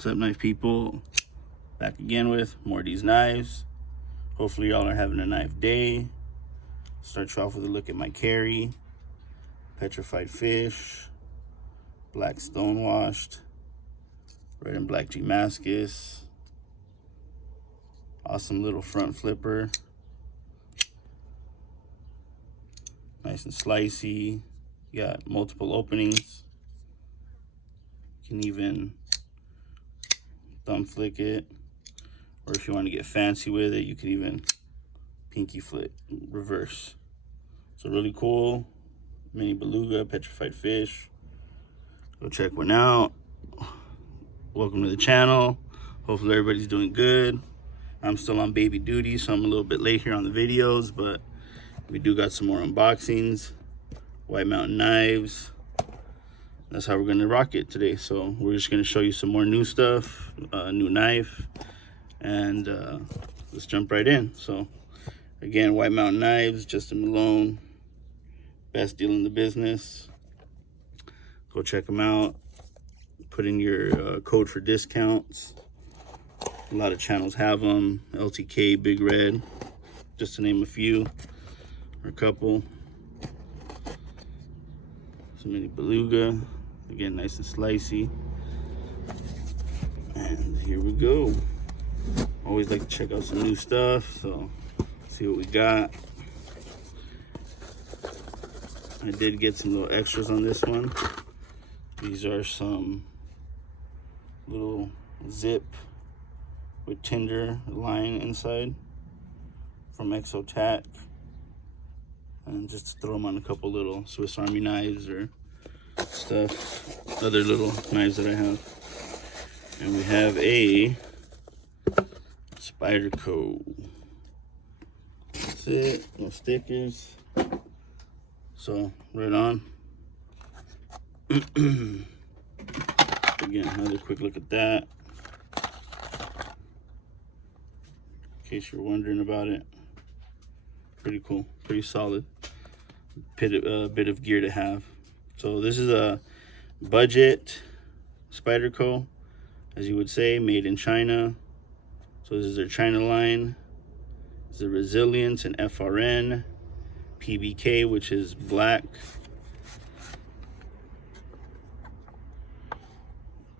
What's up, knife people? Back again with more of these knives. Hopefully y'all are having a knife day. Start you off with a look at my carry. Petrified fish, black stonewashed, red and black Damascus. Awesome little front flipper. Nice and slicey. You got multiple openings. You can even thumb flick it, or if you want to get fancy with it, you can even pinky flick reverse. So really cool mini beluga petrified fish. Go check one out. Welcome to the channel. Hopefully everybody's doing good. I'm still on baby duty, so I'm a little bit late here on the videos, but we do got some more unboxings. White Mountain knives. That's how we're gonna rock it today. So we're just gonna show you some more new stuff, new knife, and let's jump right in. So again, White Mountain Knives, Justin Malone, best deal in the business. Go check them out. Put in your code for discounts. A lot of channels have them. LTK, Big Red, just to name a few or a couple. Some mini beluga. Again, nice and slicey. And here we go. Always like to check out some new stuff, so see what we got. I did get some little extras on this one. These are some little zip with tinder line inside from Exotac, and just to throw them on a couple little Swiss Army knives or stuff, other little knives that I have. And we have a Spyderco. That's it, no stickers. So right on. Again, another quick look at that, in case you're wondering about it. Pretty cool, pretty solid bit of gear to have. So this is a budget Spyderco, as you would say, made in China. So this is their China line. This is the Resilience and FRN PBK, which is black.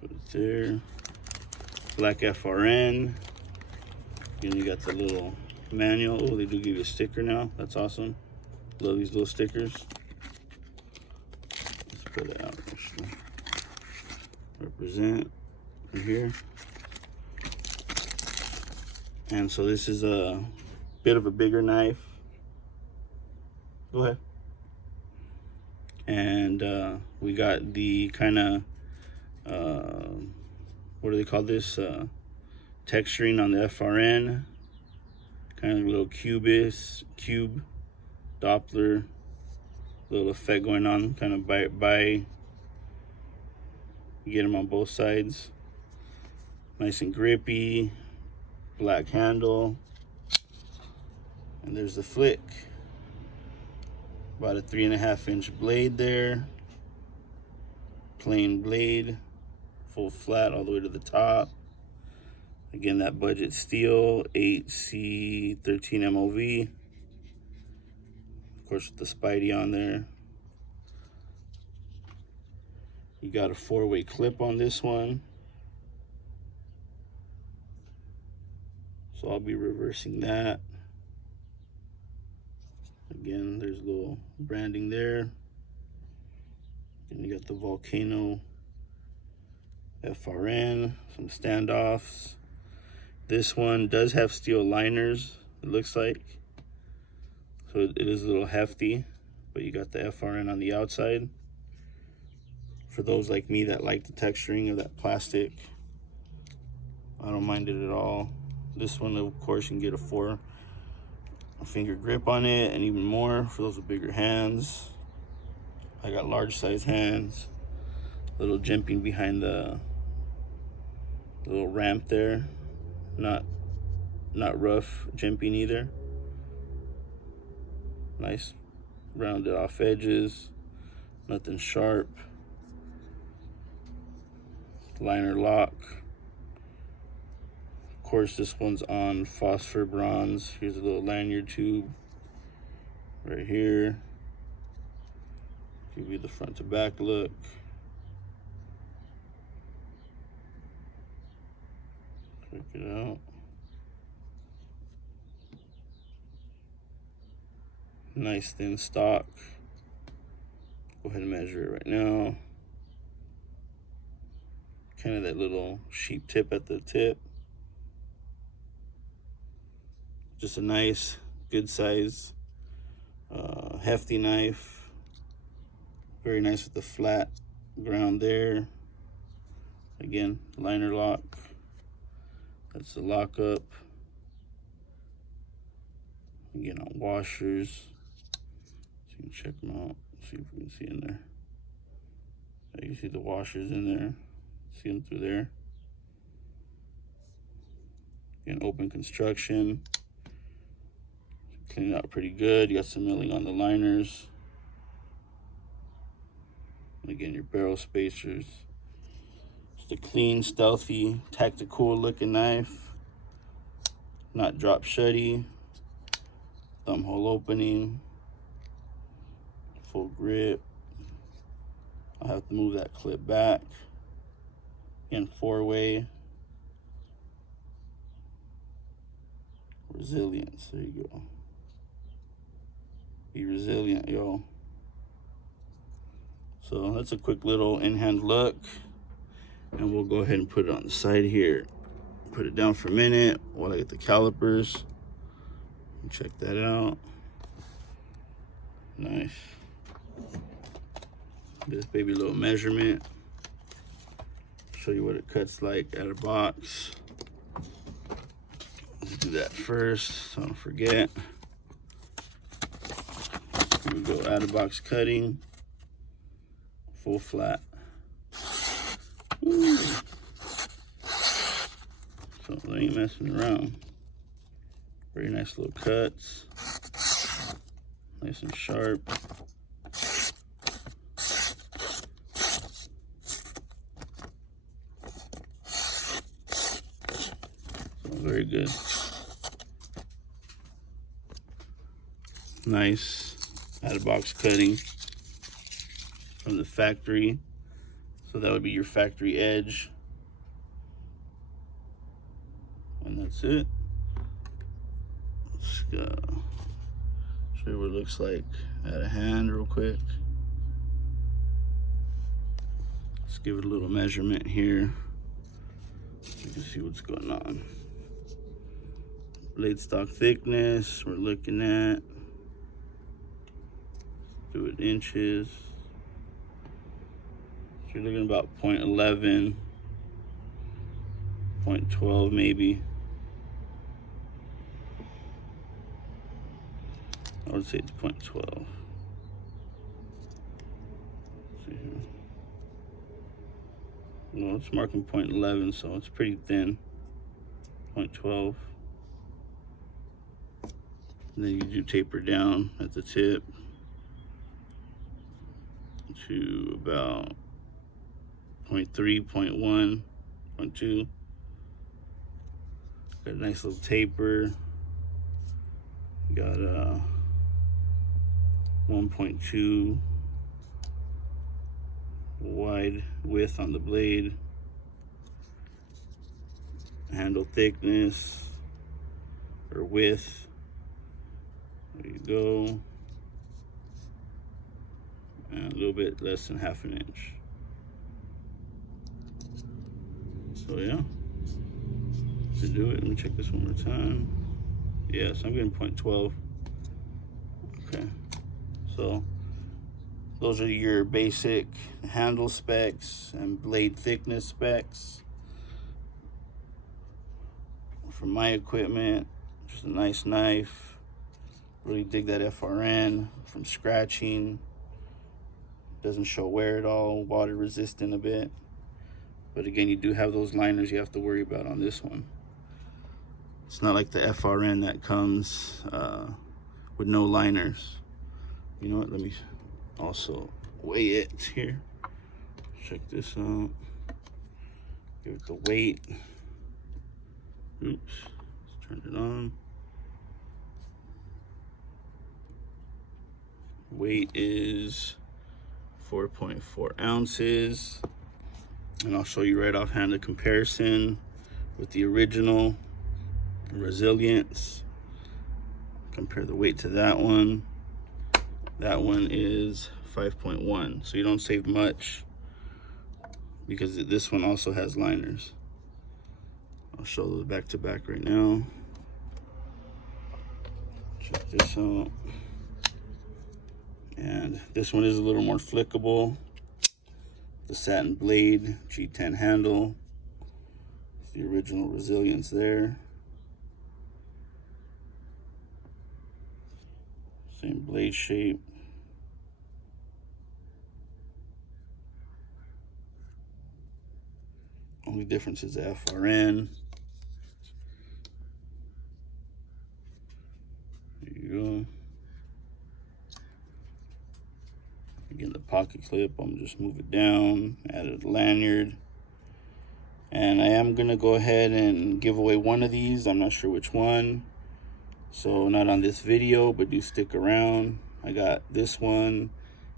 Put it there. Black FRN. And you got the little manual. Oh, they do give you a sticker now. That's awesome. Love these little stickers. Let's put it out actually. Represent right here. And so this is a bit of a bigger knife. Go ahead. And we got the kind of what do they call this? Texturing on the FRN. Kind of a little cube Doppler, little effect going on, kind of by you get them on both sides. Nice and grippy, black handle, and there's the flick. About a 3.5-inch blade there, plain blade, full flat all the way to the top. Again, that budget steel, 8C13 MOV. Of course, with the Spidey on there. You got a 4-way clip on this one. So I'll be reversing that. Again, there's a little branding there. And you got the Volcano FRN, some standoffs. This one does have steel liners, it looks like. So it is a little hefty, but you got the FRN on the outside. For those like me that like the texturing of that plastic, I don't mind it at all. This one, of course, you can get a 4-finger grip on it, and even more for those with bigger hands. I got large size hands. Little jimping behind the little ramp there. Not rough jimping either. Nice rounded off edges, nothing sharp. Liner lock, course, this one's on phosphor bronze. Here's a little lanyard tube right here. Give you the front to back look. Check it out. Nice thin stock. Go ahead and measure it right now. Kind of that little sheep tip at the tip. Just a nice, good size, hefty knife. Very nice with the flat ground there. Again, liner lock. That's the lockup. Again, on washers. So you can check them out. See if we can see in there. You see the washers in there. See them through there. Again, open construction. Clean it out pretty good. You got some milling on the liners. And again, your barrel spacers. Just a clean, stealthy, tactical looking knife. Not drop shutty. Thumb hole opening. Full grip. I'll have to move that clip back. Again, 4-way. Resilience, there you go. Be resilient, yo. So that's a quick little in-hand look. And we'll go ahead and put it on the side here. Put it down for a minute while I get the calipers. Check that out. Nice. This baby little measurement. Show you what it cuts like out of box. Let's do that first so I don't forget. Here we go, out of box cutting. Full flat. Woo. So they ain't messing around. Very nice little cuts. Nice and sharp. Very good. Nice out of box cutting from the factory. So that would be your factory edge. And that's it. Let's show you what it looks like at a hand real quick. Let's give it a little measurement here. You can see what's going on. Blade stock thickness, we're looking at, do it inches. So you're looking about 0.11, 0.12 maybe. I would say it's 0.12. See here. Well, it's marking 0.11, so it's pretty thin. 0.12. And then you do taper down at the tip to about 0.3, 0.1, 0.2. Got a nice little taper. Got a 1.2 wide width on the blade. Handle thickness or width. There you go. And a little bit less than ½ an inch. So yeah, to do it, let me check this one more time. Yes, I'm getting 0.12. Okay, so those are your basic handle specs and blade thickness specs. For my equipment, just a nice knife. Really dig that FRN from scratching. Doesn't show wear at all, water resistant a bit. But again, you do have those liners you have to worry about on this one. It's not like the FRN that comes with no liners. You know what, let me also weigh it here. Check this out. Give it the weight. Oops, let's turn it on. Weight is 4.4 ounces. And I'll show you right offhand the comparison with the original Resilience. Compare the weight to that one. That one is 5.1, so you don't save much because this one also has liners. I'll show those back to back right now. Check this out. And this one is a little more flickable. The satin blade, G10 handle. It's the original Resilience there. Same blade shape. Only difference is the FRN. There you go. Again, the pocket clip, I'm gonna just move it down, added a lanyard. And I am gonna go ahead and give away one of these. I'm not sure which one. So not on this video, but do stick around. I got this one,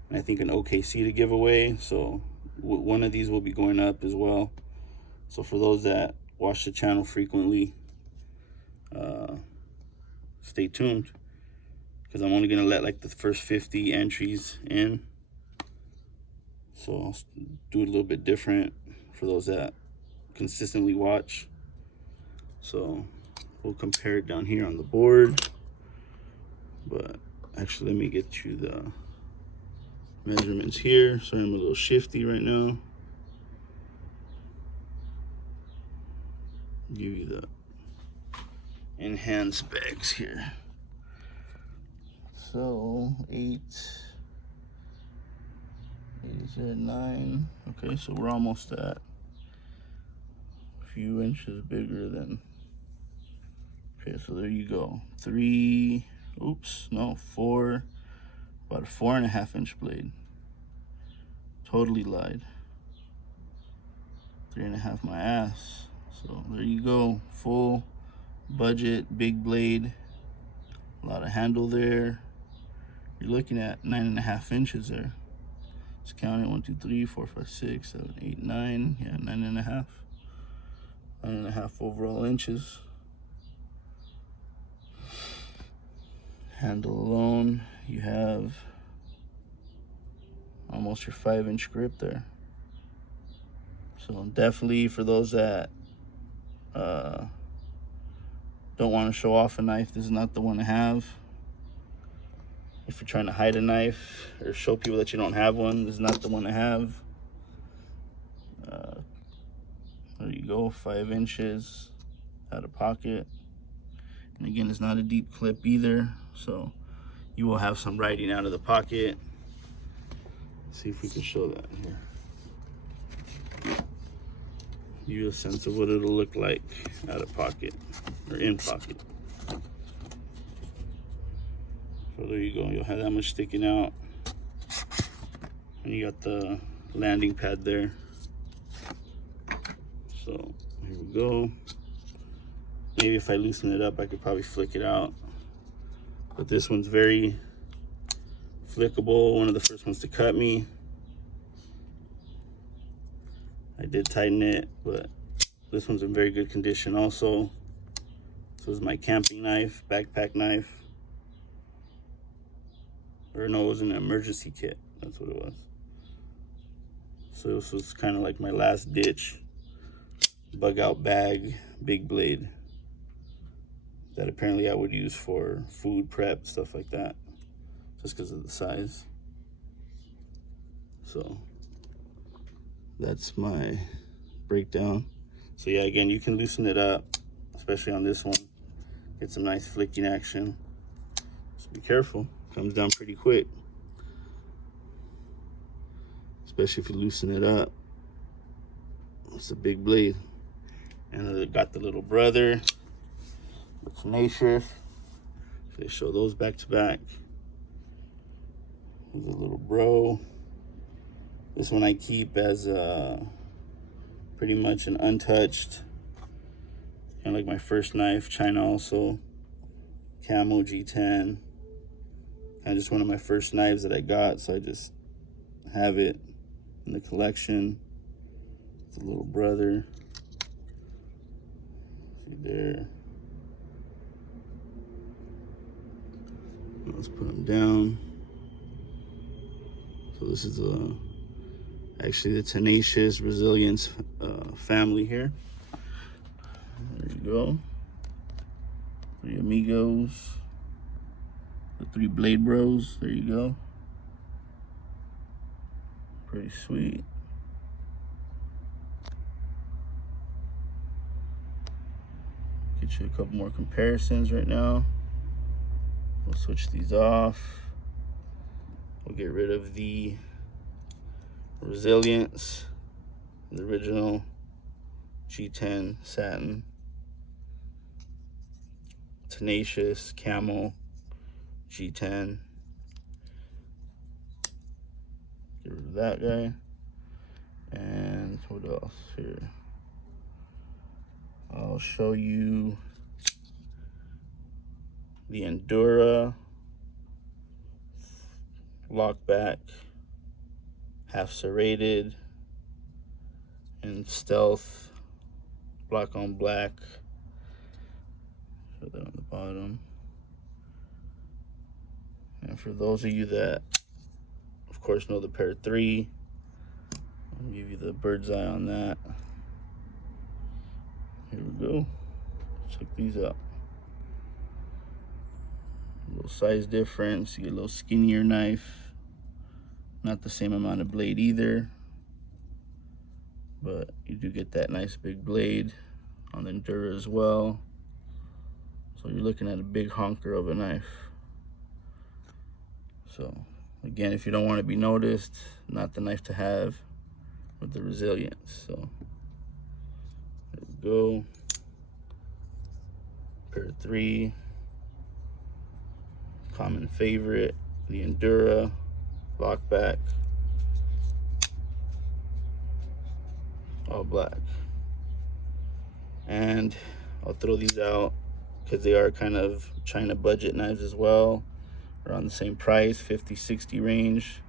and I think an OKC to give away. So one of these will be going up as well. So for those that watch the channel frequently, stay tuned, because I'm only gonna let like the first 50 entries in. So I'll do it a little bit different for those that consistently watch. So we'll compare it down here on the board. But actually, let me get you the measurements here. Sorry, I'm a little shifty right now. Give you the in-hand specs here. So 8.09. Okay, so we're almost at a few inches bigger than. Okay, so there you go. 4, about a 4.5 inch blade. Totally lied. 3.5 my ass. So there you go. Full budget, big blade. A lot of handle there. You're looking at 9.5 inches there. Let's count it. 1, 2, 3, 4, 5, 6, 7, 8, 9. Yeah, 9.5. 9.5 overall inches. Handle alone, you have almost your 5-inch grip there. So definitely for those that don't want to show off a knife, this is not the one to have. If you're trying to hide a knife or show people that you don't have one, this is not the one to have. There you go, 5 inches out of pocket. And again, it's not a deep clip either, so you will have some writing out of the pocket. Let's see if we can show that here. Give you a sense of what it'll look like out of pocket or in pocket. So there you go, you'll have that much sticking out. And you got the landing pad there. So here we go. Maybe if I loosen it up, I could probably flick it out. But this one's very flickable. One of the first ones to cut me. I did tighten it, but this one's in very good condition also. This was my camping knife, backpack knife. Or no, it was an emergency kit. That's what it was. So this was kind of like my last ditch bug out bag, big blade. That apparently I would use for food prep, stuff like that, just because of the size. So that's my breakdown. So yeah, again, you can loosen it up, especially on this one. Get some nice flicking action. Just be careful, comes down pretty quick. Especially if you loosen it up. It's a big blade. And I got the little brother. It's tenacious. They show those back to back. There's a little bro. This one I keep as pretty much an untouched And like my first knife, China also, Camo G10. And just one of my first knives that I got, so I just have it in the collection. It's a little brother. See there. Let's put him down. So this is actually the Tenacious Resilience family here. There you go. 3 amigos. The 3 blade bros. There you go. Pretty sweet. Get you a couple more comparisons right now. We'll switch these off. We'll get rid of the Resilience, the original G10 satin, Tenacious Camo G10. Get rid of that guy. And what else here? I'll show you the Endura lockback, half serrated, and stealth, black on black. Put that on the bottom. And for those of you that, of course, know the Pair 3, I'll give you the bird's eye on that. Here we go. Check these out. A little size difference. You get a little skinnier knife. Not the same amount of blade either, but you do get that nice big blade on the Endura as well. So you're looking at a big honker of a knife. So again, if you don't want to be noticed, not the knife to have with the Resilience. So there we go. Pair 3. Common favorite, the Endura lockback, all black. And I'll throw these out because they are kind of China budget knives as well, around the same price, 50-60 range.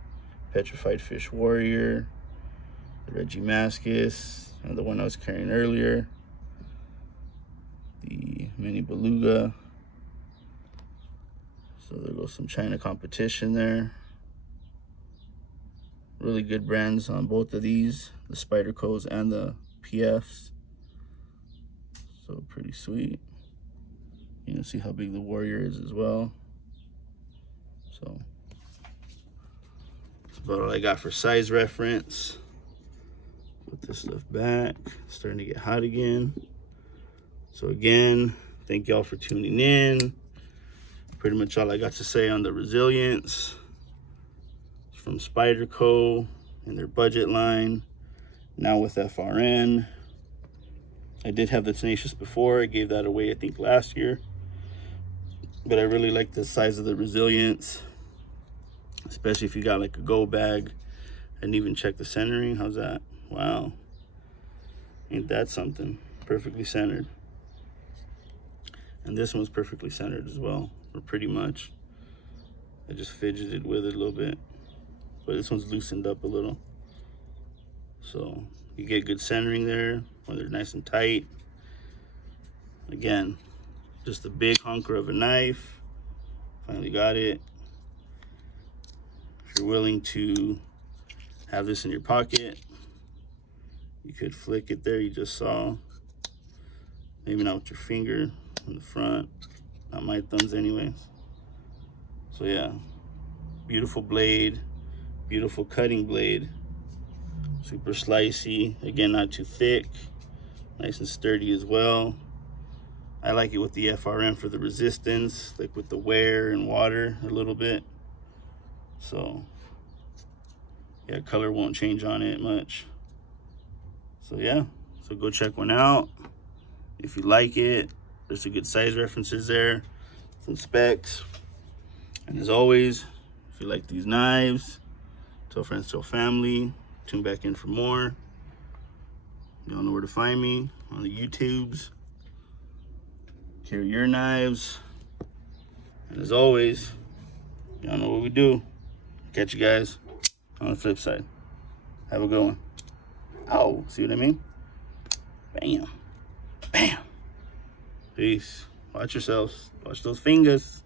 Petrified Fish Warrior, the Reggie Mascus, and the one I was carrying earlier, the Mini Beluga. So there goes some China competition there. Really good brands on both of these, the Spydercos and the PFs. So pretty sweet. You can see how big the Warrior is as well. So that's about all I got for size reference. Put this stuff back. It's starting to get hot again. So again, thank y'all for tuning in. Pretty much all I got to say on the Resilience. It's from Spyderco in their budget line, now with FRN. I did have the Tenacious before. I gave that away, I think, last year. But I really like the size of the Resilience, especially if you got like a go bag. I didn't even check the centering. How's that? Wow. Ain't that something? Perfectly centered. And this one's perfectly centered as well, or pretty much. I just fidgeted with it a little bit, but this one's loosened up a little. So you get good centering there when they're nice and tight. Again, just a big hunker of a knife. Finally got it. If you're willing to have this in your pocket, you could flick it there, you just saw. Maybe not with your finger in the front, not my thumbs anyways. So yeah, beautiful blade, beautiful cutting blade, super slicey, again not too thick, nice and sturdy as well. I like it with the FRN for the resistance, like with the wear and water a little bit. So yeah, color won't change on it much. So yeah, so go check one out if you like it. There's some good size references there, some specs. And as always, if you like these knives, tell friends, tell family. Tune back in for more. Y'all know where to find me on the YouTubes. carry your knives. And as always, y'all know what we do. Catch you guys on the flip side. Have a good one. Oh, see what I mean? Bam. Bam. Peace. Watch yourselves. Watch those fingers.